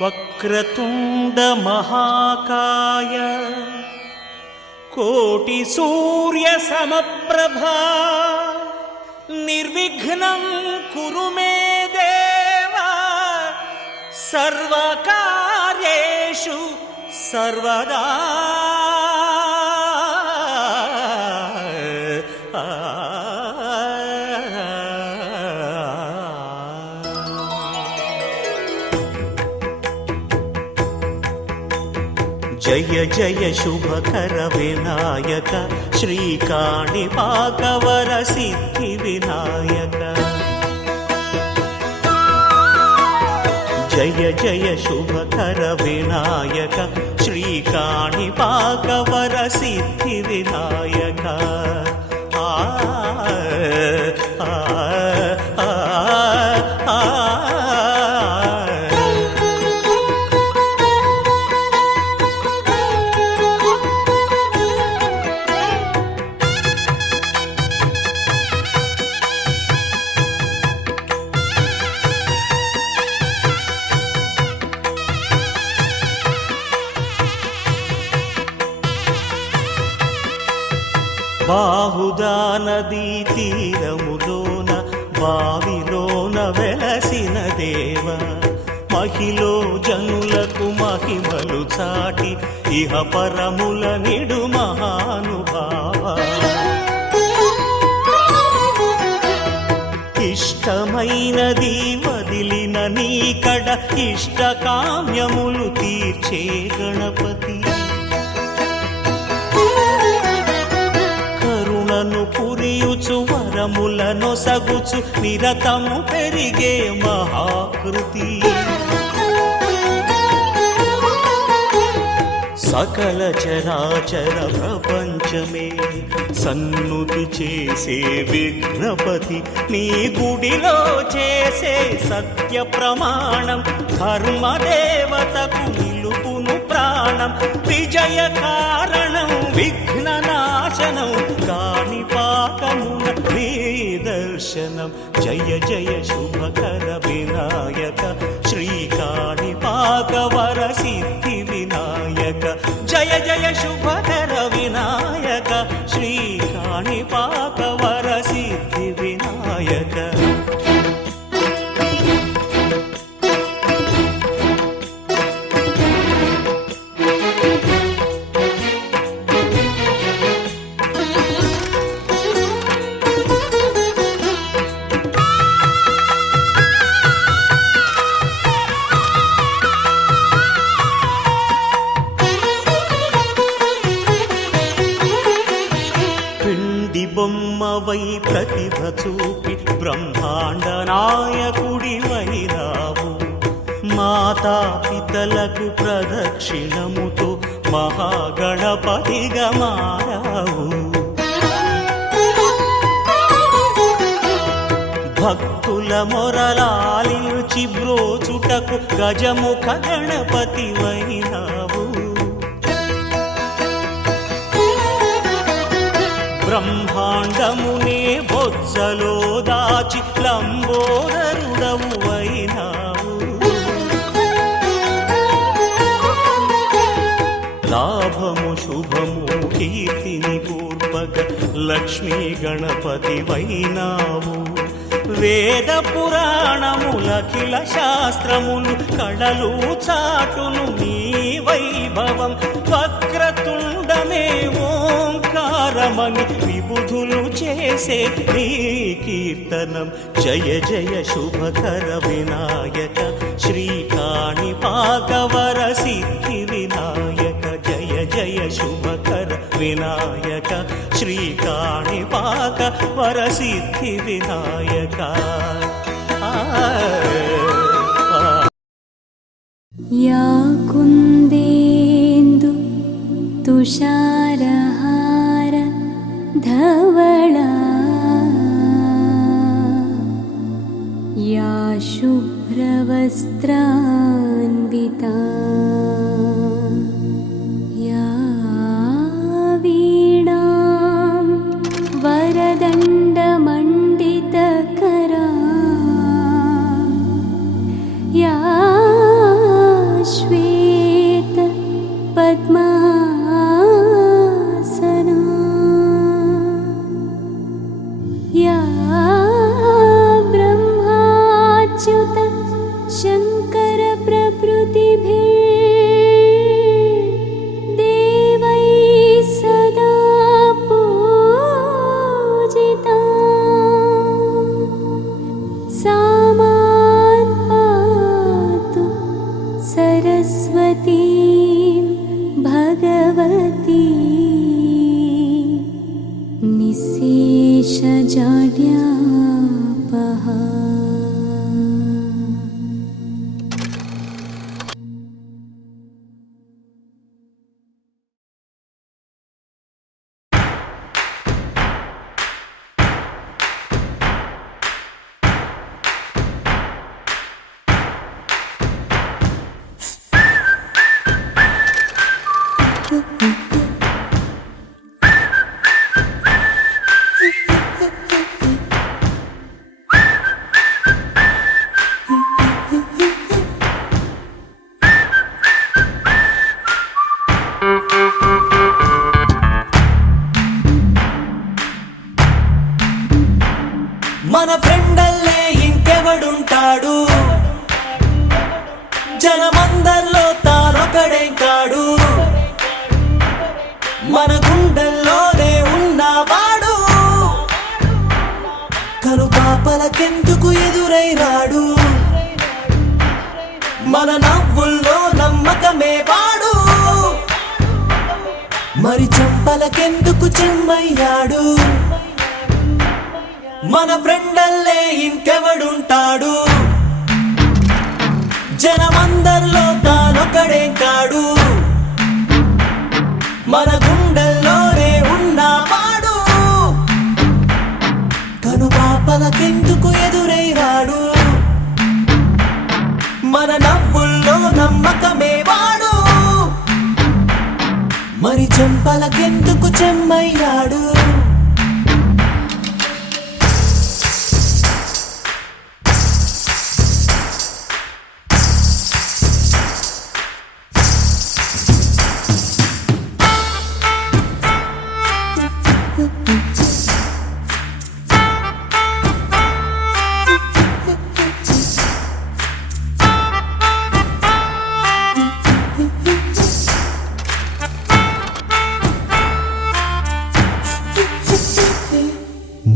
వక్రతుండ మహాకాయ కోటి సూర్య సమప్రభా నిర్విఘ్నం కురు మే దేవ సర్వకార్యేషు సర్వదా. జయ జయ శుభకర వినాయక శ్రీకాణిపాకవర సిద్ధి వినాయక. జయ జయ శుభకర వినాయక శ్రీకాణిపాకవర సిద్ధి వినాయక. బాహుదా నదీ తీరములోన బావిలోన వెలసిన దేవ మహిలో జనులకు మహిమలు చాటి ఇహ పరముల నిడు మహానుభావ. ఇష్టమైనది వదిలిన నీకడ ఇష్ట కామ్యములు తీర్చే గణపతి. పురియుచు వరములను సగుచు నిరతము పెరిగే మహాకృతి. సకల చరాచర ప్రపంచమే సన్నుతి చేసే విఘ్నపతి. నీ గుడిలో చేసే సత్య ప్రమాణం ధర్మదేవతకు నిలుపును ప్రాణం. విజయ కారణం విఘ్న నాశనం కాణిపాకమున నీ దర్శనం. జయ జయ శుభకర వినాయక శ్రీకాణిపాకవర సిద్ధి వినాయక. జయ జయ శుభకర వినాయక శ్రీకాణిపాకవర సిద్ధి వినాయక. బొమ్మవై ప్రతిభ చూపి బ్రహ్మాండ నాయకుడి వైరావు. మాతా పితలకు ప్రదక్షిణముతో మహాగణపతిగా మారావు. భక్తుల మొరలాలించి బ్రోచుటకు గజముఖ గణపతి వైనావు. బ్రహ్మాండమునే బొజ్జలో దాచి లంబోదరుడవు అయినావు. లాభము శుభము కీర్తిని కూర్పగ లక్ష్మీ గణపతి వైనావు. వేద పురాణములఖిల శాస్త్రములు కళలు చాటును నీ వైభవం. వక్రతుండమే ఓంకారమని విబుధులు చేసే నీ కీర్తనం. జయ జయ శుభకర వినాయక శ్రీకాణిపాకవర సిద్ధి వినాయక. జయ జయ శుభకర వినాయక శ్రీకాణిపాకవర సిద్ధి వినాయక. యా కుందేందు తుషారహార ధవళా యా శుభ్రవస్త్రాన్వితా యా వీణాం వరదండమండితకరా యా కాడు, జనమందరిలో తానొకడే కాడు, మన గుండెల్లోనే ఉన్నవాడు, కను పాపలకెందుకు ఎదురై రాడు, మన నవ్వుల్లో నమ్మకమే వాడు, మరి చెంపలకెందుకు చెమ్మయ్యాడు, మన ఫ్రెండల్లే ఇంకెవడుంటాడు, జనమందరిలో తానొకడే కాడు, మన గుండెల్లోనే ఉన్నవాడు, కను పాపలకెందుకు ఎదురై రాడు, మన నవ్వుల్లో నమ్మకమే వాడు, మరి చెంపలకెందుకు చెమ్మయ్యాడు.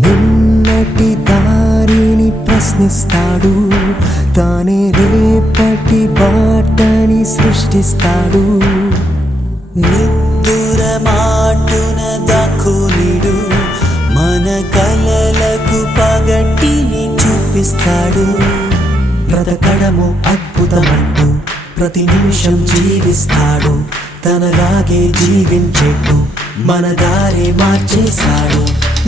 నిన్నటి దారిని ప్రశ్నిస్తాడు, తానే రేపటి బాటని సృష్టిస్తాడు. నిద్దుర మాటున దక్కునిడు, మన కలలకు పగటిని చూపిస్తాడు, బ్రతకడము అద్భుతమంటూ ప్రతి నిమిషం జీవిస్తాడు, తనలాగే జీవించేట్టు మన దారే మార్చేశాడు,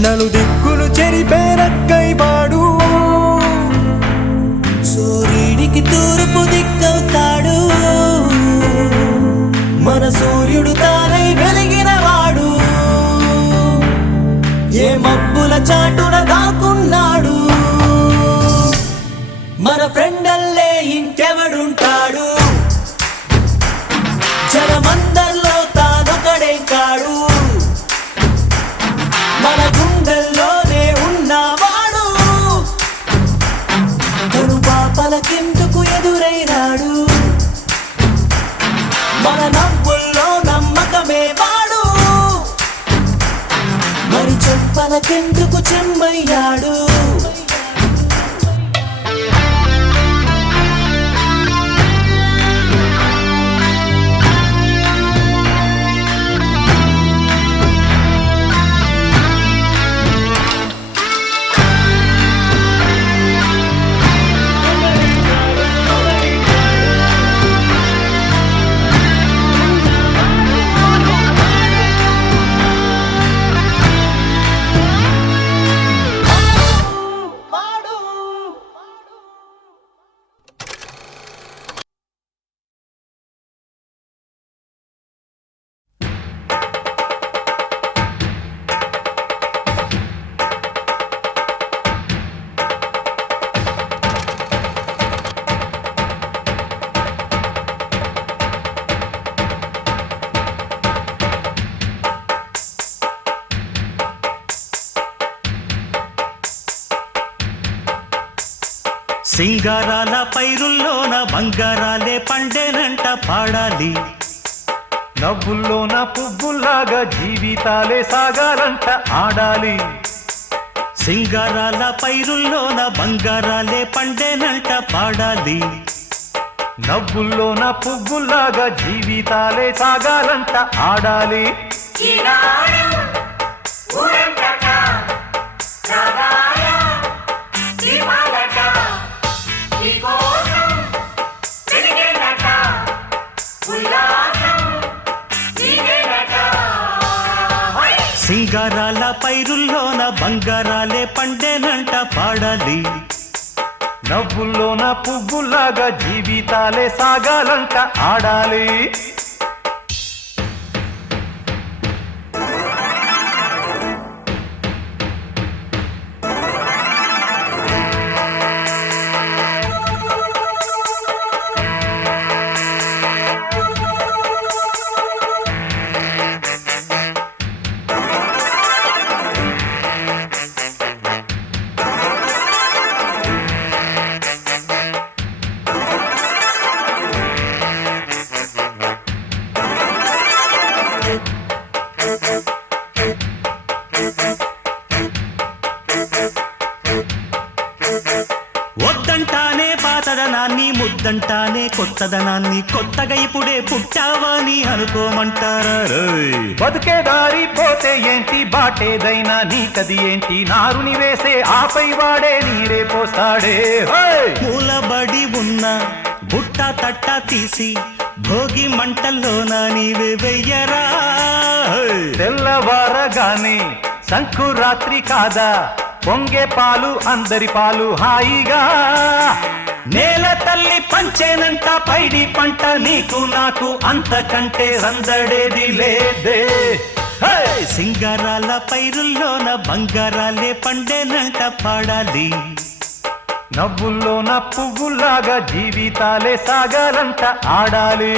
నలుదిక్కులు చెరిపేరక్కై వాడు, సూర్యుడికి తూర్పు దిక్కవుతాడు, మన సూర్యుడు తానై వెలిగిన వాడు, ఏ మబ్బుల చాటున దాక్కున్నాడు, మన ఫ్రెండల్లే ఇంకెవడుంటాడు, జనమందరిలో తానొకడే కాడు, మన గుండెల్లోనే ఉన్నవాడు, కను పాపలకెందుకు ఎదురై రాడు, మన నవ్వుల్లో నమ్మకమే వాడు, మరి చెంపలకెందుకు చెమ్మయ్యాడు. సింగారాల పైరుల్లోన బంగారాలే పండేనంట పాడాలి, నవ్వుల్లోన పువ్వుల్లాగా జీవితాలే సాగాలంట ఆడాలి, సింగారాల పైరుల్లోన బంగారాలే పండేనంట పాడాలి, నవ్వుల్లోన పువ్వుల్లాగా జీవితాలే సాగాలంట ఆడాలి. సింగారాల పైరుల్లోన బంగారాలే పండేనంట పాడాలి, నవ్వుల్లోన పువ్వుల్లాగా జీవితాలే సాగాలంట ఆడాలి. పాతదంటానే కొత్తదనాన్ని కొత్తగా ఇప్పుడే పుట్టావని అనుకోమంటారా రోయ్? బతుకే దారి పోతే ఏంటి బాటేదైనా నీకది ఏంటి నారుని వేసే ఆపై వాడే నీరే పోస్తాడే హోయ్! మూలబడి ఉన్న బుట్ట తట్ట తీసి భోగి మంటల్లోన నీవే వెయ్యరా హోయ్! తెల్లవారగానే సంకురాత్రి కాదా పొంగే పాలు అందరి పాలు హాయిగా నేల తల్లి పంచేనంట పైడి పంట నీకు నాకు అంతకంటే సందడేది లేదే హే! సింగారాల పైరుల్లోన బంగారాలే పండేనంట పాడాలి నవ్వుల్లోన పువ్వులాగా జీవితాలే సాగాలంట ఆడాలి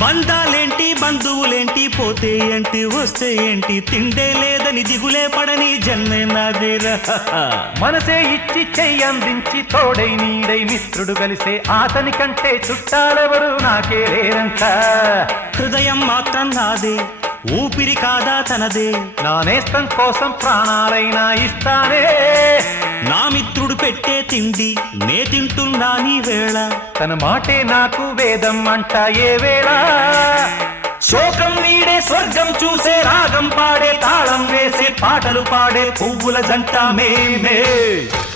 బంధాలేంటి బంధువులేంటి పోతే ఏంటి వస్తే ఏంటి తిండే లేదని దిగులే పడని జన్మే నాదేరా మనసే ఇచ్చి చెయ్యందించి తోడై నీడై మిత్రుడు కలిసే అతని కంటే చుట్టాలెవరు నాకే లేరంట హృదయం మాత్రం నాదే ఊపిరి కాదా తనదే నా నేస్తం కోసం ప్రాణాలైనా ఇస్తానే నా మిత్రుడు పెట్టే తిండి నే తింటున్నా నీ వేళ తన మాటే నాకు వేదం అంట ఏ వేళ శోకం వీడే స్వర్గం చూసే రాగం పాడే తాళం వేసే పాటలు పాడే పువ్వుల జంట మేమే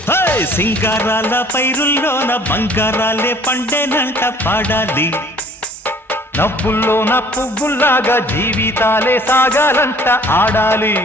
హే! సింగారాల పైరుల్లోన బంగారాలే పండేనంట పాడాలి నవ్వుల్లోన పువ్వుల్లాగా జీవితాలే సాగాలంట ఆడాలి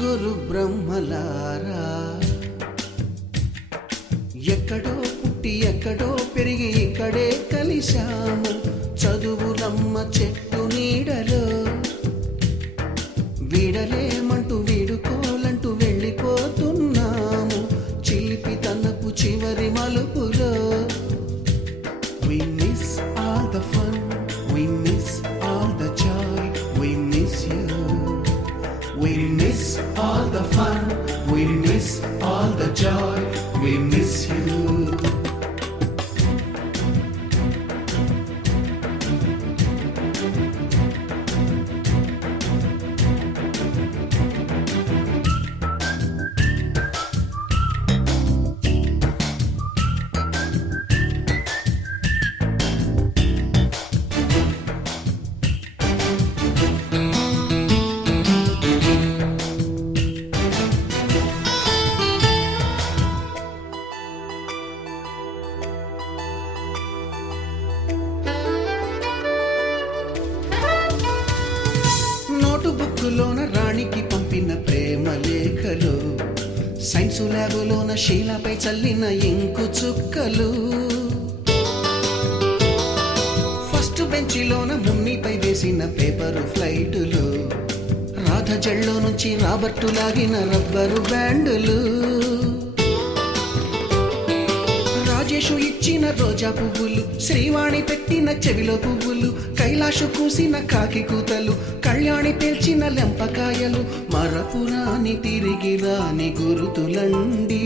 గురు బ్రహ్మలారా ఎక్కడో పుట్టి ఎక్కడో పెరిగి ఇక్కడే కలిశాము చదువులమ్మ చెట్టు నీడలో వీడలేమంటూ వీడుకోలంటూ వెళ్ళిపోతున్నాము చిలిపి తనపు చివరి మలుపులో We miss all the fun, we miss all the joy, we miss you. We miss all the fun, we miss all the joy, we miss you. బుక్కులోన రాణికి పంపిన ప్రేమ లేఖలు సైన్సు ల్యాబులోన శీలపై చల్లిన ఇంకు చుక్కలు ఫస్ట్ బెంచిలోన మున్నిపై వేసిన పేపరు ఫ్లైటులు, రాధ జల్లో నుంచి రాబర్టు లాగిన rubber బ్యాండులు, Rajesh ఇచ్చిన రోజా పువ్వులు, శ్రీవాణి పెట్టిన చెవిలో పువ్వులు, కైలాషు కూసిన కాకి కూతలు, కళ్యాణి పేల్చిన లెంపకాయలు, మరపురాని తిరిగి రాని గురుతులండి.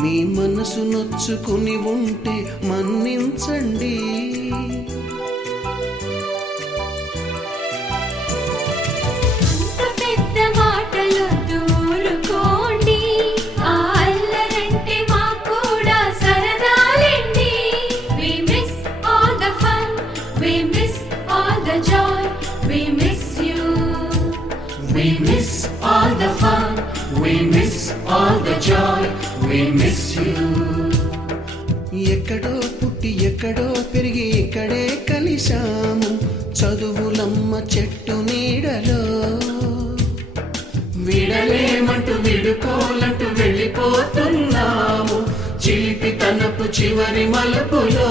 మీ మనసు నొచ్చుకుని ఉంటే మన్నించండి. అంత పెద్ద మాటలొద్దు ఊరుకోండి, ఆ అల్లరంటే మాకు కూడా సరదాలండి. We miss all the fun, we miss all the joy, we miss you. We miss all the fun, we miss all the joy, we miss you. ఎక్కడో పుట్టి ఎక్కడో పెరిగి ఇక్కడే కలిశాము, చదువులమ్మ చెట్టు నీడలో. విడలేమంటూ విడుకోలంటూ వెళ్ళిపోతున్నాము, చిలిపి తనపు చివరి మలుపులో.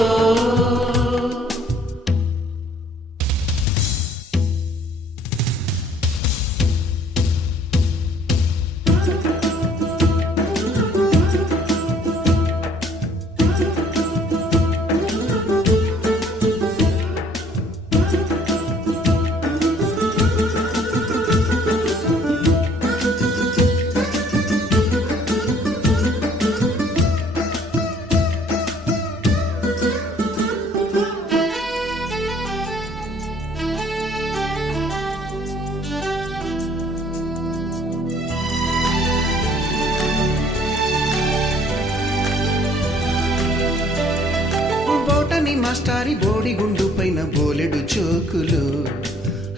బోటని మాస్టారి బోడిగుండు పైన బోలెడు చోకులు,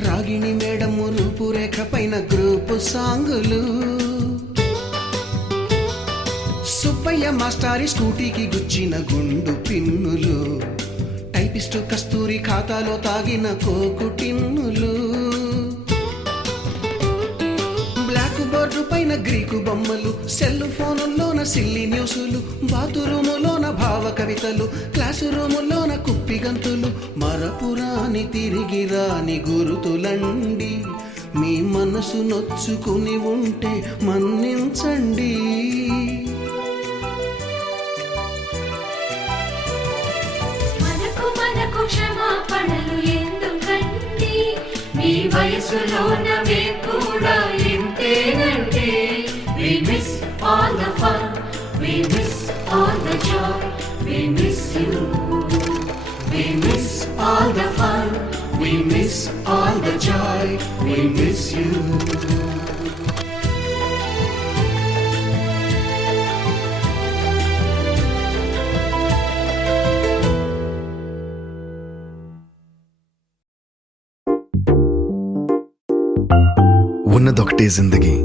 రాగిణి మేడము రూపురేఖ పైన గ్రూపు సాంగులు, సుబ్బయ్య మాస్టారి స్కూటీకి గుచ్చిన గుండు పిన్నులు, టైపిస్టు కస్తూరి ఖాతాలో తాగిన కోకు టిన్నులు, బ్లాక్ బోర్డు పైన గ్రీకు బొమ్మలు, సెల్ ఫోనుల్లోన సిల్లి న్యూసులు, బాతురూములోన భావ కవితలు, క్లాసు రూములోన కుప్పి గంతులు, మరపురాని తిరిగి రాని గురుతులండి. మీ మనసు నొచ్చుకుని ఉంటే మన్నించండి. మనకు మనకు క్షమాపణలు ఎందుకండి, మీ వయసులోన మేము కూడా ఇంతేనండి. We miss all the fun, we miss all the joy, we miss you. We miss all the fun, we miss all the joy, we miss you. ఉన్నదొకటే జిందగీ,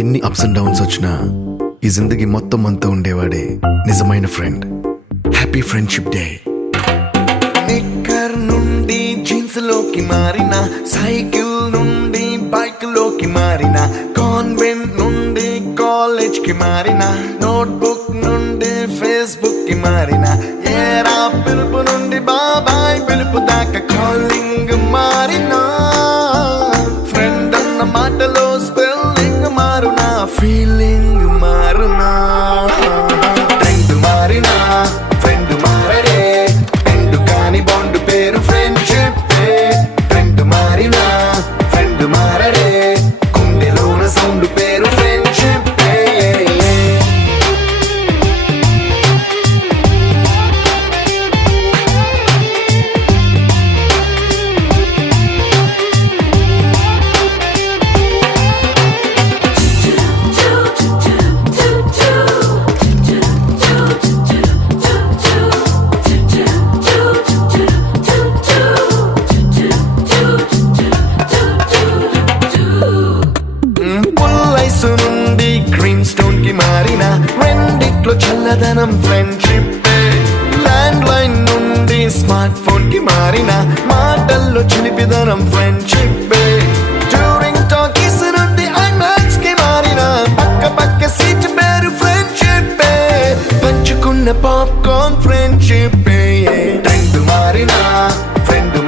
ఎన్ని అప్స్ అండ్ డౌన్స్ వచ్చినా ఈ జిందగీ మొత్తం అంతా ఉండేవాడే నిజమైన ఫ్రెండ్. Happy friendship day. నిక్కర్ నుండి jeans లోకి మారిన, సైకిల్ నుండి బైక్ లోకి మారిన, కాన్వెంట్ నుండి కాలేజ్ కి మారిన, నోట్బుక్ నుండి ఫేస్బుక్ కి మారిన, ఏరా పిలుపు నుండి బాబాయ్ పిలుపు దాకా కాలింగ్ మారినా, ఫ్రెండ్ అన్న మాటలో స్పెల్లింగ్ మారునా, ఫీలింగ్ మారునా, ట్రెండ్ మారినా ఫ్రెండ్ మారడే, ట్రెండ్ కాని బాండ్ పేరు ఫ్రెండ్షిప్. ట్రెండ్ మారినా ఫ్రెండ్ మారడే, కుండెలోన సౌండ్ పేరు ఫ్రెండ్షిప్. పుల్లైసు నుండి గ్రీన్ స్టోన్ కి మారిన, రెండిట్లో చల్లదనం ఫ్రెండ్షిప్. ల్యాండ్ లైన్ నుండి స్మార్ట్ ఫోన్ కి మారిన, మాటల్లో చిలిపిదనం ఫ్రెండ్షిప్. డ్యూరింగ్ టాకీస్ నుండి ఐమాక్స్ కి మారిన, పక్క పక్క సీట్ పేరు ఫ్రెండ్షిప్. పంచుకున్న పాప్కార్న్ ఫ్రెండ్షిప్. ట్రెండ్ మారిన friend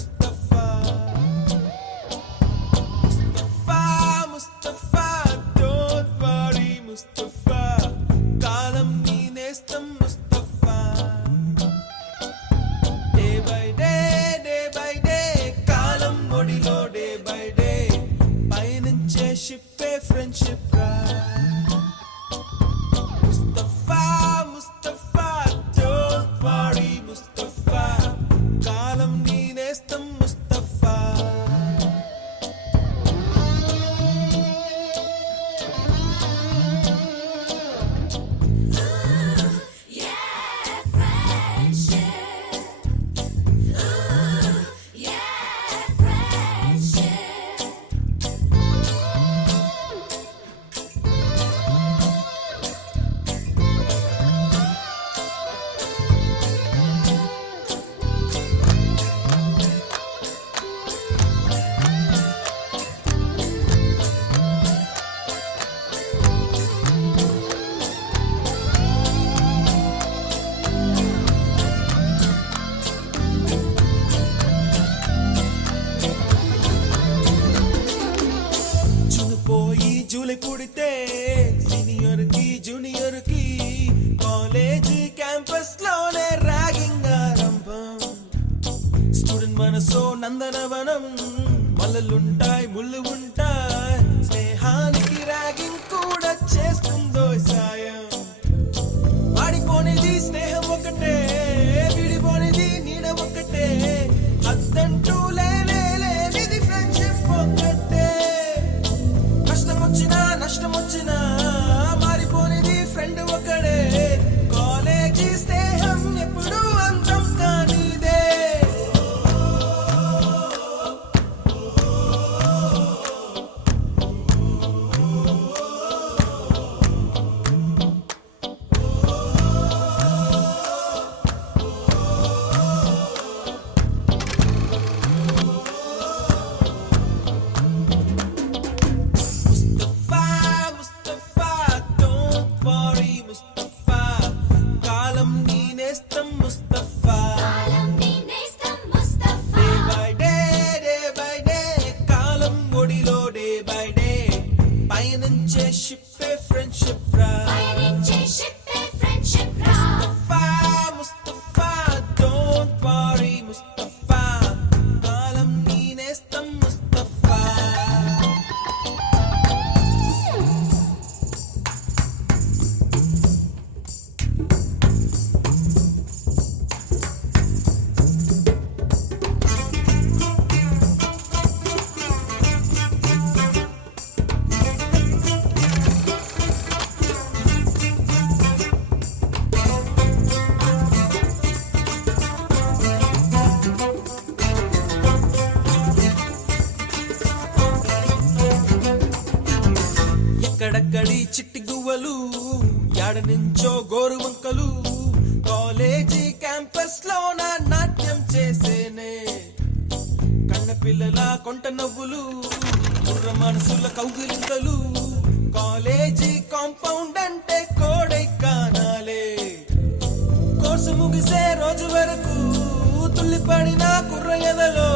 Mustafa Mustafa Mustafa don't worry Mustafa కాలం నీ నేస్తం ముస్తఫా డే బై డే కాలం ఒడిలో డే బై డే పయనించే షిప్పే ఫ్రెండ్షిప్ రా ముస్తఫా ముస్తఫా డోంట్ వరీ ముస్తఫా కాలం నీ నేస్తం ముస్తఫా పోయి జూలై పుడితే సీనియర్ కి జూనియర్ కి కాలేజ్ క్యాంపస్ లోనే ర్యాగింగ్ ఆరంభం స్టూడెంట్ మనసో నందనవనం మల్లలుంటాయి ముళ్ళు ఉంటాయి స్నేహానికి ర్యాగింగ్ కూడా చేస్తుందో సాయం వాడిపోనిది స్నేహం ఒకటే విడిపోనిది నీడ ఒకటే అద్దంటూ లేనిది ఫ్రెండ్షిప్ ఒకటే కష్టం వచ్చినా నష్టం వచ్చినా మారిపోనిది ఫ్రెండ్ ఒకడే కాలేజీ స్నేహం ఎప్పుడు అంతం కానిదే ముస్తఫా ముస్తఫా డోంట్ వరీ ముస్తఫా కాలం నీ నేస్తం ముస్తఫా డే బై డే కాలం ఒడిలో డే బై డే పయనించే షిప్పే ఫ్రెండ్షిప్ రా ముస్తఫా ముస్తఫా డోంట్ వరీ ముస్తఫా కాలం నీ నేస్తం ముస్తఫా ఎక్కడక్కడి చిట్టి గువ్వలు యాడ నుంచో గోరు వంకలు కాలేజీ క్యాంపస్ లోన నాట్యం చేసేనే కన్న పిల్లల కొంట నవ్వులు కుర్ర మనసుల కౌగిలింతలు కాలేజీ కాంపౌండ్ అంటే కోడై కానాలే కోర్సు ముగిసే రోజు వరకు తుల్లిపడిన కుర్ర ఎదలో